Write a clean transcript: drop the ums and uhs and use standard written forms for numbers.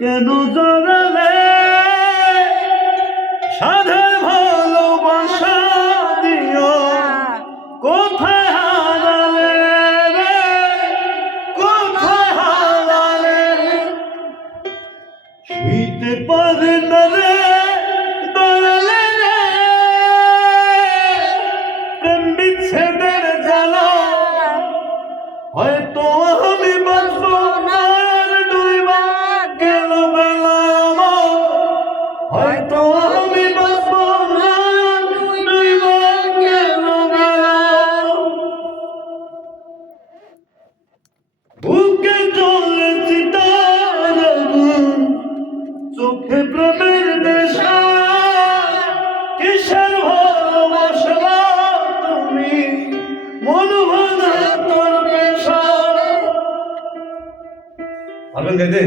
কেন জড়ালে সাধের ভালোবাসা দিও, কোথায় হারালে রে, কোথায় হারালে? শুইতে পারে না রে দয়ালে রে, প্রেম বিচ্ছেদের জ্বালা, হয়তো আমি বাঁচবো না আর ডুইবা গেল বেলা আমার, হয়তো আমি বাঁচবো না আর ডুইবা গেল বেলা। বুকে জ্বলেছি তার আগুন, চোখে প্রেমের নেশা, কিসের ভালোবাসলা তুমি, মন ভাঙা তোর পেশা। পারবেন গাইতে?